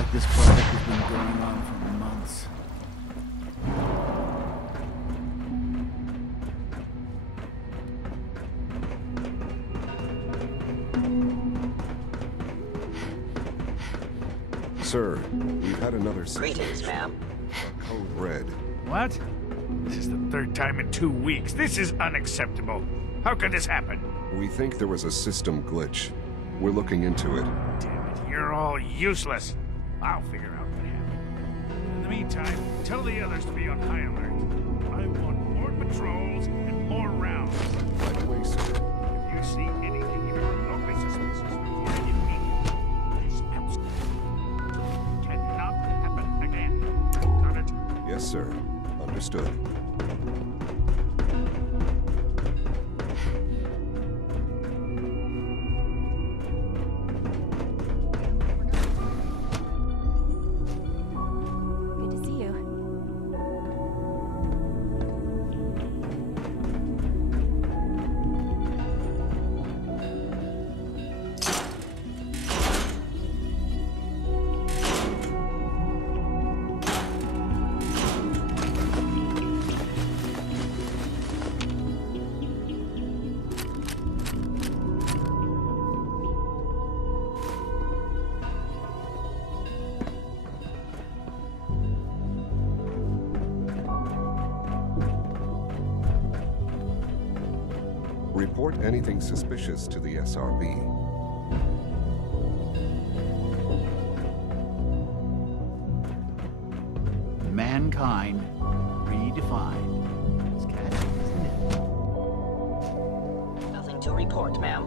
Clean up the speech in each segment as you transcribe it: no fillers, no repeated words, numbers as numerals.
like this project has been going on for months. Sir, we've had another Greetings, ma'am. Code Red. What? This is the third time in 2 weeks. This is unacceptable. How could this happen? We think there was a system glitch. We're looking into it. Damn it, you're all useless. I'll figure out what happened. In the meantime, tell the others to be on high alert. I want more patrols and more rounds. Right away, sir. If you see anything even remotely suspicious, report it immediately. This absolutely cannot happen again. Got it? Yes, sir. Understood. Good to see you. Report anything suspicious to the SRB. Mankind redefined. It's catchy, isn't it? Nothing to report, ma'am.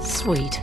Sweet.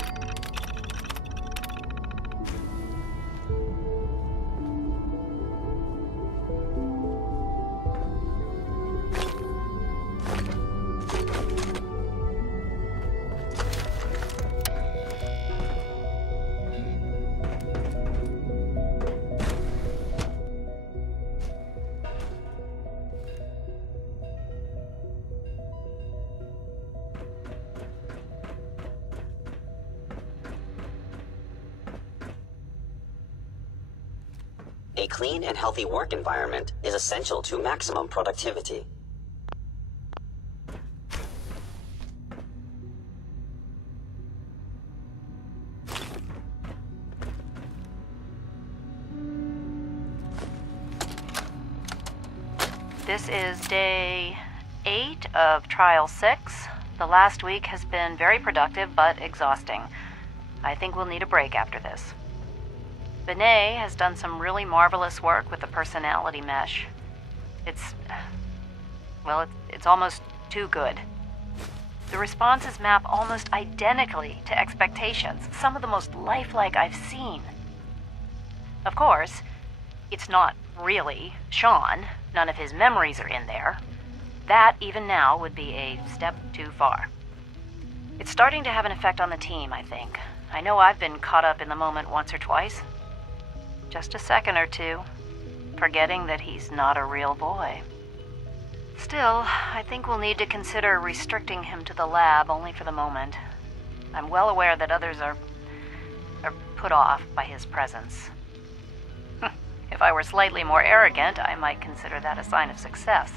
A clean and healthy work environment is essential to maximum productivity. This is day 8 of Trial 6. The last week has been very productive but exhausting. I think we'll need a break after this. Benet has done some really marvelous work with the personality mesh. It's almost too good. The responses map almost identically to expectations, some of the most lifelike I've seen. Of course, it's not really Sean. None of his memories are in there. That, even now, would be a step too far. It's starting to have an effect on the team, I think. I know I've been caught up in the moment once or twice. Just a second or two, forgetting that he's not a real boy. Still, I think we'll need to consider restricting him to the lab only for the moment. I'm well aware that others are put off by his presence. If I were slightly more arrogant, I might consider that a sign of success.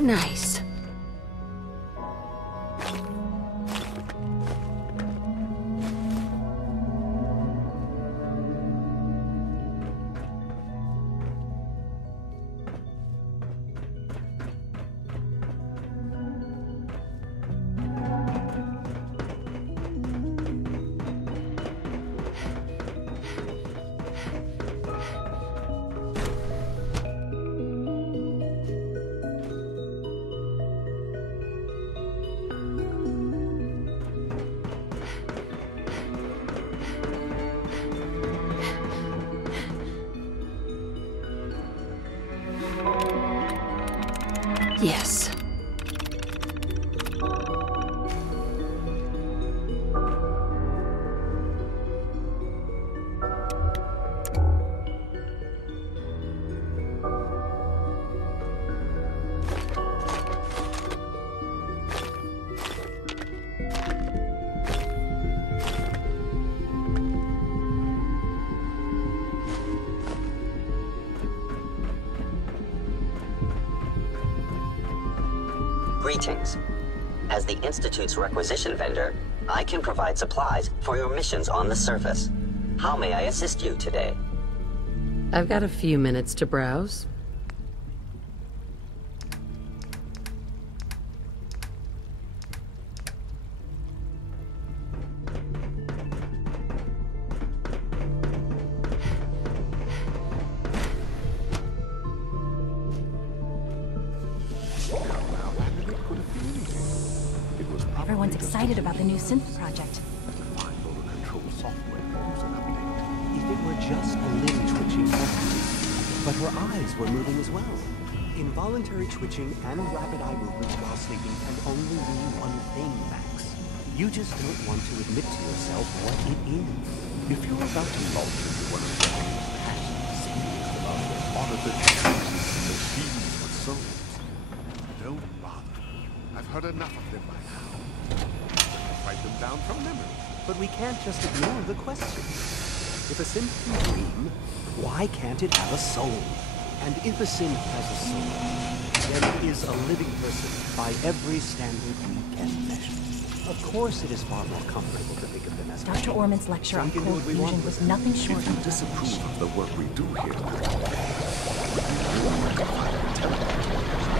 Nice. Yes. Greetings. As the Institute's requisition vendor, I can provide supplies for your missions on the surface. How may I assist you today? I've got a few minutes to browse. Everyone's excited about the new synth project. Find all the control software needs an update. If it were just a limb twitching property, but her eyes were moving as well. Involuntary twitching and rapid eye movement while sleeping can only mean one thing, Max. You just don't want to admit to yourself what it is. If you're about to launch into one of the most passionate scenes about their artificial machines with souls, don't bother. I've heard enough of them by now. Write them down from memory. But we can't just ignore the question. If a synth can dream, why can't it have a soul? And if a synth has a soul, then it is a living person by every standard we can measure. Of course it is far more comfortable to think of them as Dr. Orman's lecture on We can do cold what we want fusion with was it. nothing short If you of disapprove of the work we do here,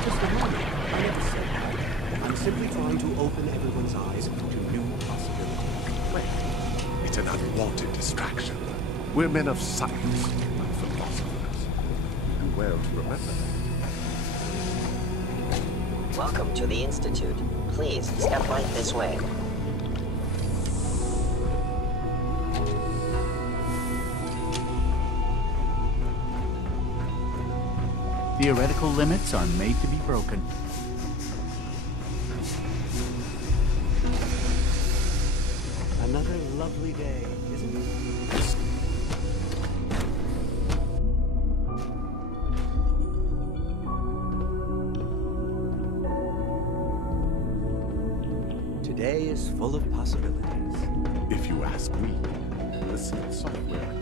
Just a moment. I never said that. I'm simply trying to open everyone's eyes to new possibilities. wait, it's an unwanted distraction. We're men of science, not philosophers. Do well to remember that. Welcome to the Institute. Please step right this way. Theoretical limits are made to be broken. Another lovely day, isn't it? Today is full of possibilities. If you ask me, the synth software.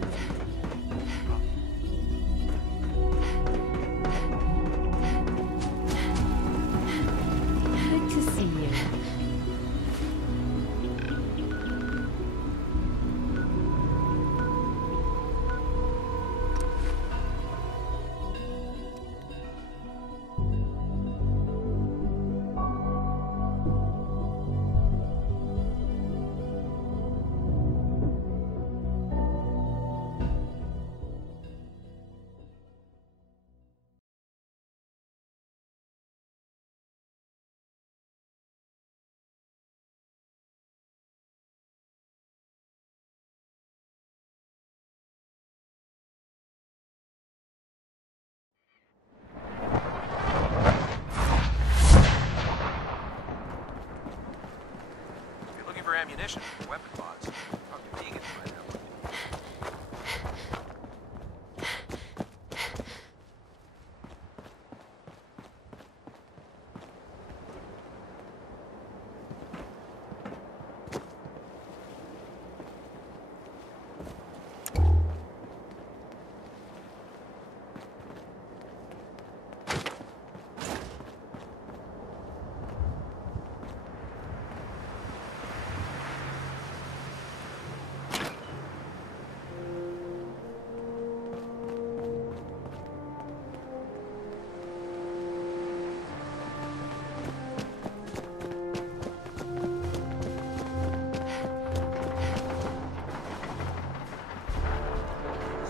Good to see you. If you're looking for ammunition for weapon mods, talk to Vegan to find out.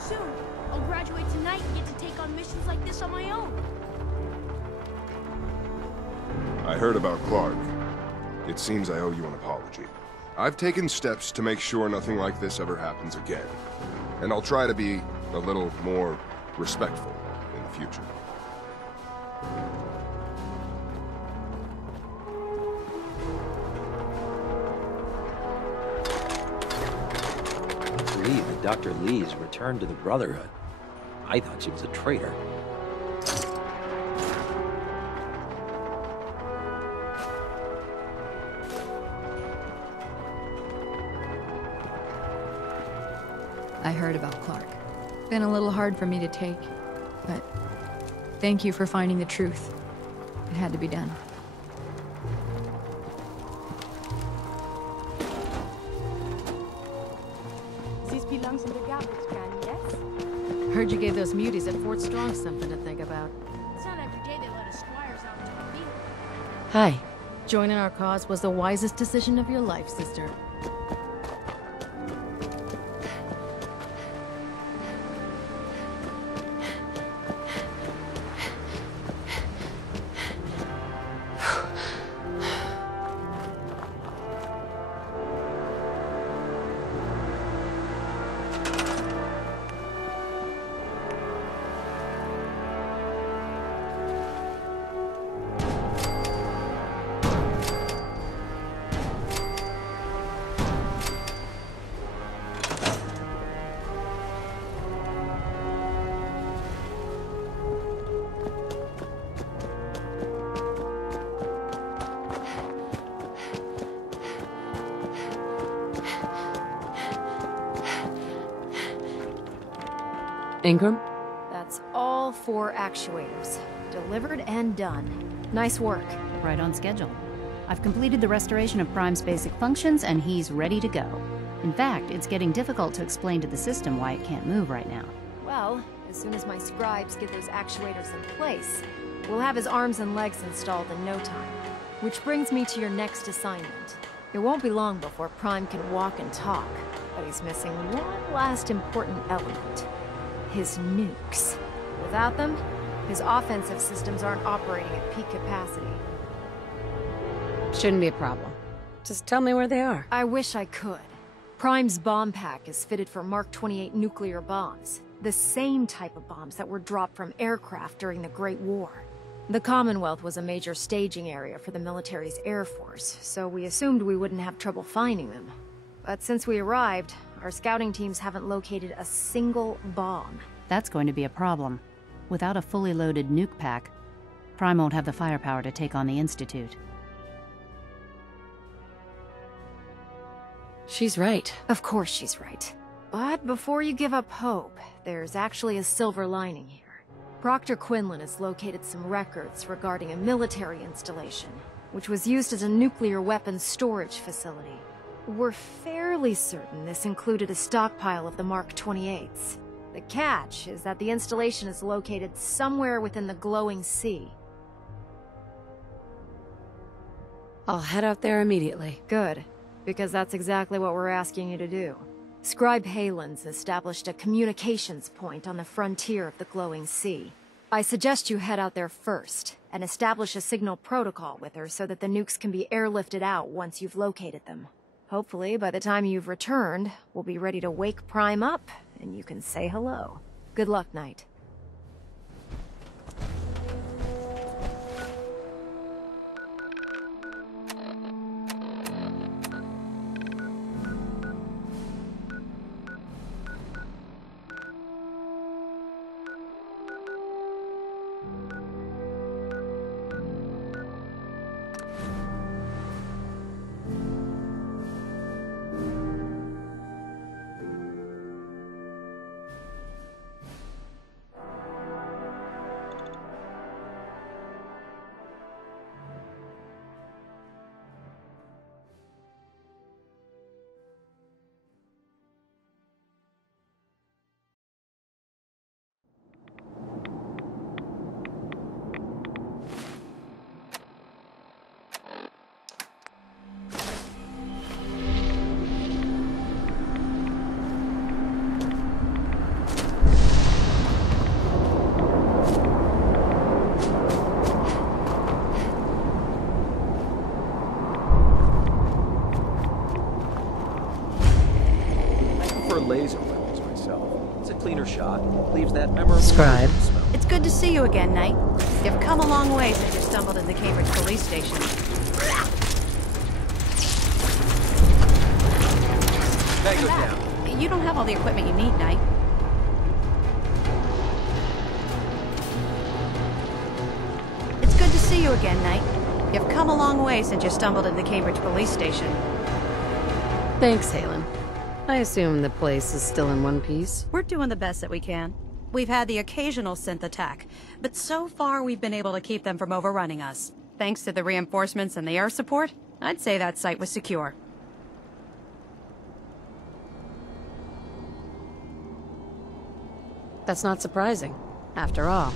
Soon, I'll graduate tonight and get to take on missions like this on my own. I heard about Clark. It seems I owe you an apology. I've taken steps to make sure nothing like this ever happens again. And I'll try to be a little more respectful in the future. I can't believe that Dr. Lee's returned to the Brotherhood. I thought she was a traitor. I heard about Clark. Been a little hard for me to take, but thank you for finding the truth. It had to be done. This belongs in the garbage can, yes? Heard you gave those muties at Fort Strong something to think about. It's not every day they let us squires out to the field. Hi. Joining our cause was the wisest decision of your life, sister. Ingram? That's all 4 actuators. Delivered and done. Nice work. Right on schedule. I've completed the restoration of Prime's basic functions, and he's ready to go. In fact, it's getting difficult to explain to the system why it can't move right now. Well, as soon as my scribes get those actuators in place, we'll have his arms and legs installed in no time. Which brings me to your next assignment. It won't be long before Prime can walk and talk, but he's missing one last important element. His nukes. Without them, his offensive systems aren't operating at peak capacity. Shouldn't be a problem. Just tell me where they are. I wish I could. Prime's bomb pack is fitted for Mark 28 nuclear bombs. The same type of bombs that were dropped from aircraft during the Great War. The Commonwealth was a major staging area for the military's air force, so we assumed we wouldn't have trouble finding them. But since we arrived, our scouting teams haven't located a single bomb. That's going to be a problem. Without a fully loaded nuke pack, Prime won't have the firepower to take on the Institute. She's right. Of course she's right. But before you give up hope, there's actually a silver lining here. Proctor Quinlan has located some records regarding a military installation, which was used as a nuclear weapons storage facility. We're fairly certain this included a stockpile of the Mark 28s. The catch is that the installation is located somewhere within the glowing sea. I'll head out there immediately. Good, because that's exactly what we're asking you to do. Scribe Halen's established a communications point on the frontier of the glowing sea. I suggest you head out there first, and establish a signal protocol with her so that the nukes can be airlifted out once you've located them. Hopefully, by the time you've returned, we'll be ready to wake Prime up, and you can say hello. Good luck, Knight. Laser weapons myself. It's a cleaner shot. Leaves that memorable Scribe. smell. It's good to see you again, Knight. You've come a long way since you stumbled into Cambridge police station. Tango's down. You don't have all the equipment you need, Knight. It's good to see you again, Knight. You've come a long way since you stumbled into Cambridge police station. Thanks, Halen. I assume the place is still in one piece. We're doing the best that we can. We've had the occasional synth attack, but so far we've been able to keep them from overrunning us. Thanks to the reinforcements and the air support, I'd say that site was secure. That's not surprising. After all,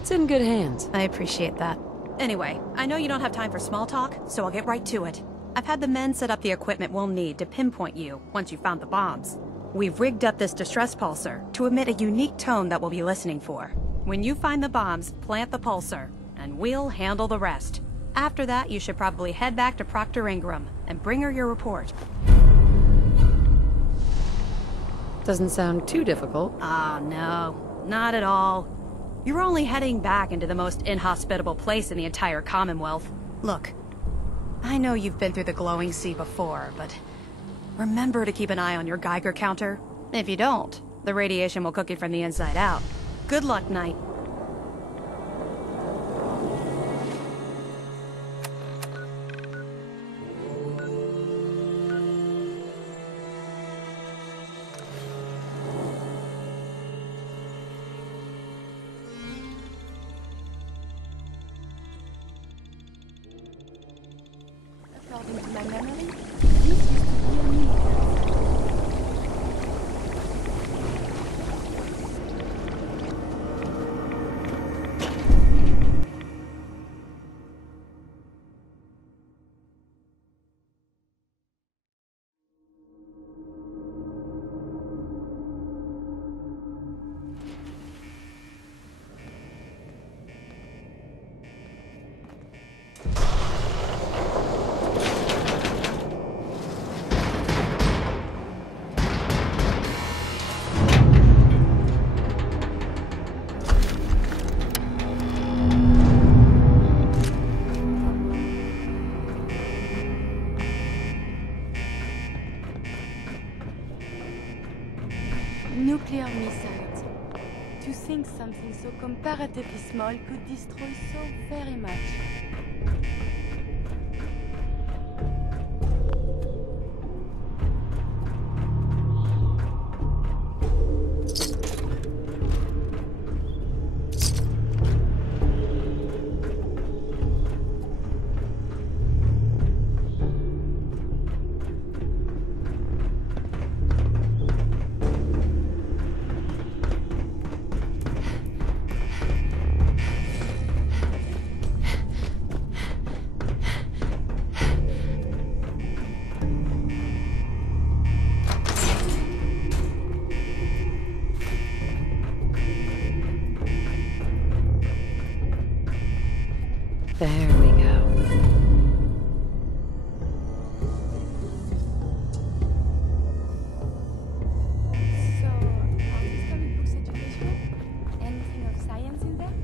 it's in good hands. I appreciate that. Anyway, I know you don't have time for small talk, so I'll get right to it. I've had the men set up the equipment we'll need to pinpoint you once you've found the bombs. We've rigged up this distress pulsar to emit a unique tone that we'll be listening for. When you find the bombs, plant the pulsar, and we'll handle the rest. After that, you should probably head back to Proctor Ingram and bring her your report. Doesn't sound too difficult. Ah, no. Not at all. You're only heading back into the most inhospitable place in the entire Commonwealth. Look, I know you've been through the glowing sea before, but remember to keep an eye on your Geiger counter. If you don't, the radiation will cook you from the inside out. Good luck, Knight. nuclear missiles. To think something so comparatively small could destroy so very much. There we go. So, are these comic books educational? Anything of science in there?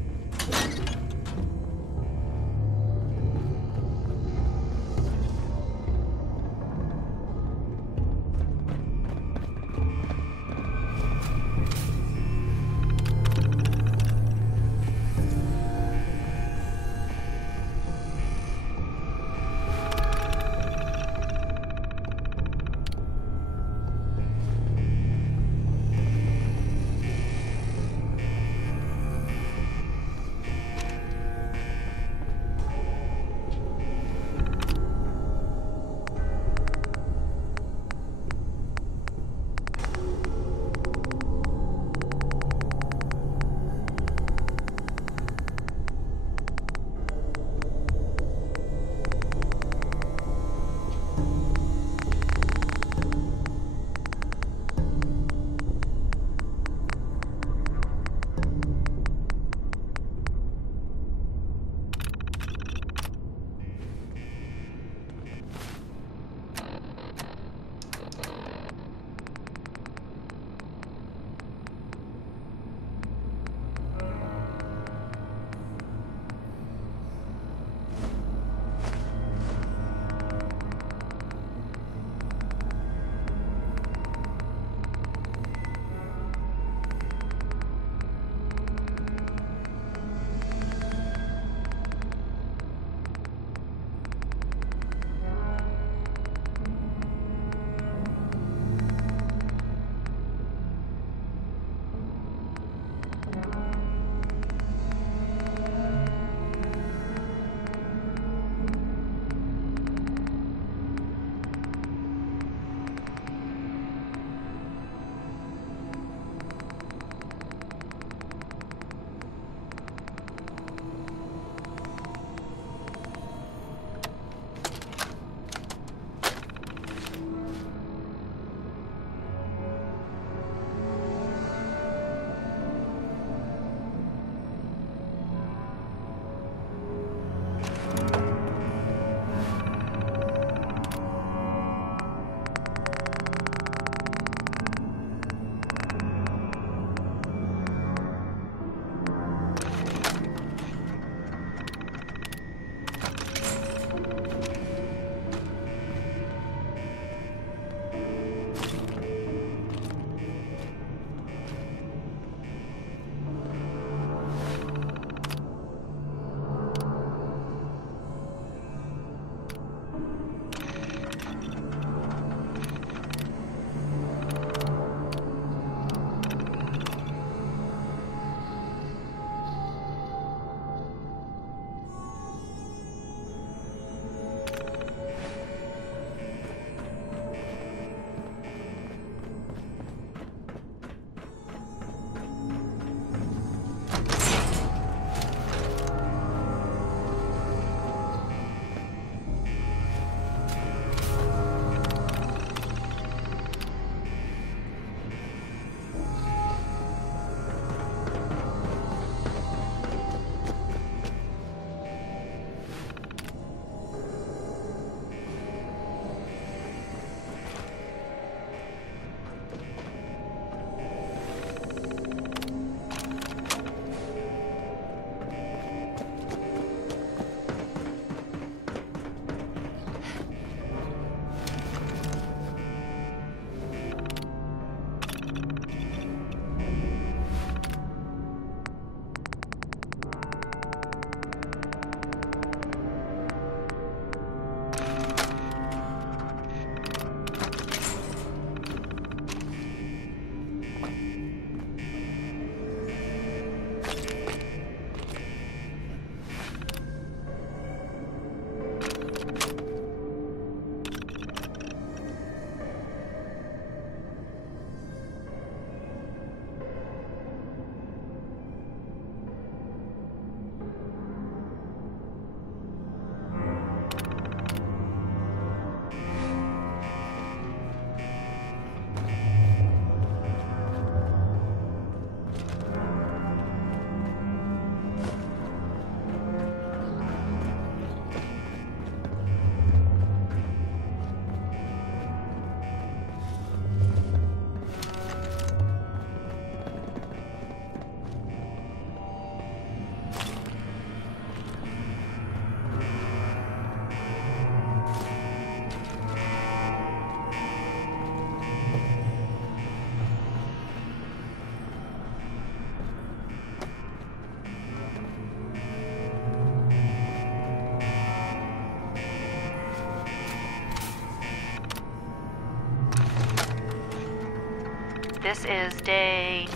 This is day...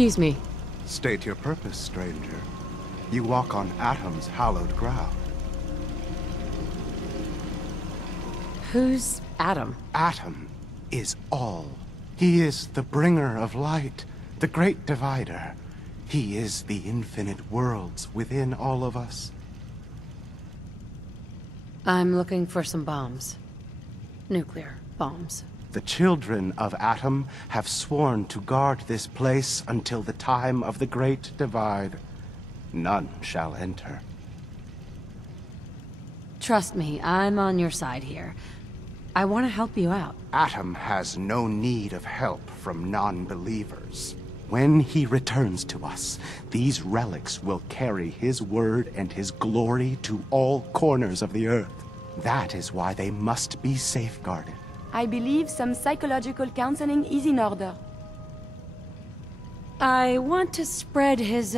Excuse me. State your purpose, stranger. You walk on Atom's hallowed ground. Who's Atom? Atom is all. He is the bringer of light, the great divider. He is the infinite worlds within all of us. I'm looking for some bombs. Nuclear bombs. The children of Atom have sworn to guard this place until the time of the Great Divide. None shall enter. Trust me, I'm on your side here. I want to help you out. Atom has no need of help from non-believers. When he returns to us, these relics will carry his word and his glory to all corners of the earth. That is why they must be safeguarded. I believe some psychological counseling is in order. I want to spread his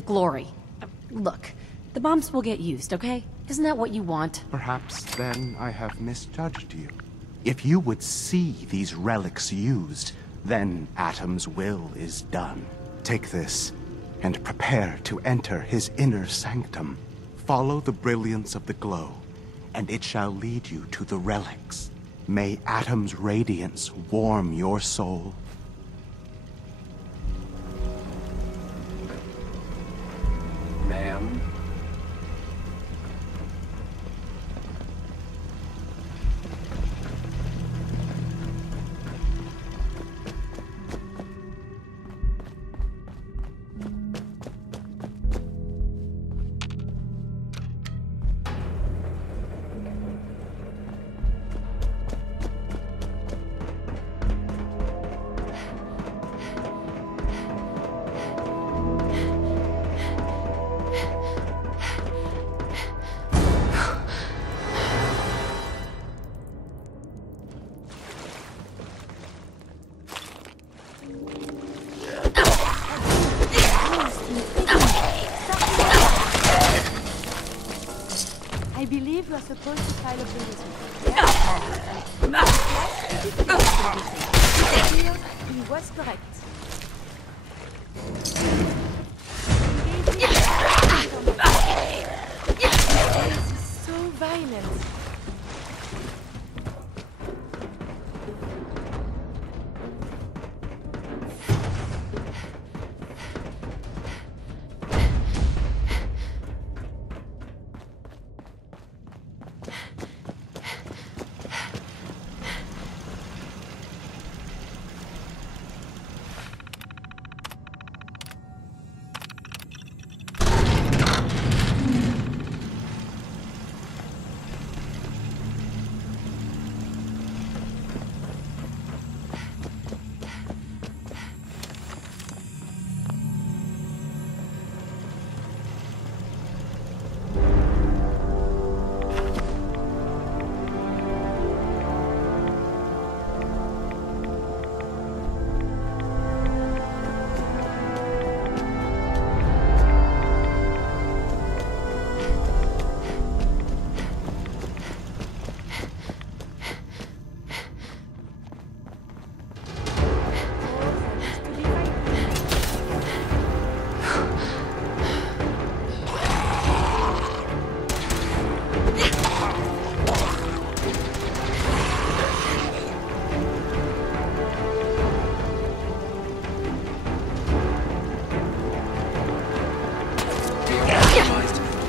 glory. Look, the bombs will get used, okay? Isn't that what you want? Perhaps then I have misjudged you. If you would see these relics used, then Atom's will is done. Take this, and prepare to enter his inner sanctum. Follow the brilliance of the glow, and it shall lead you to the relics. May Atom's radiance warm your soul. Ma'am? I believe you are supposed to file a police report. He was correct. This is so violent.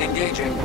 Engaging.